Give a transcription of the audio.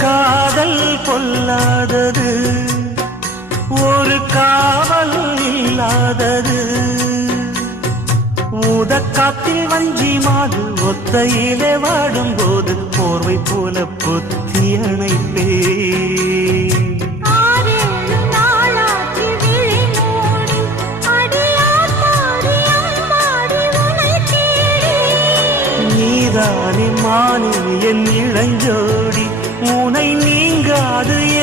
காதல் பொல்லாதது. ஒரு காவல் இல்லாதது. ஊதக்காத்தில் வஞ்சி மாது ஒத்தையிலே வாடும்போது போர்வை போல பொத்தி அணைப்பே மூடி நீதானே மானே என் 我的眼。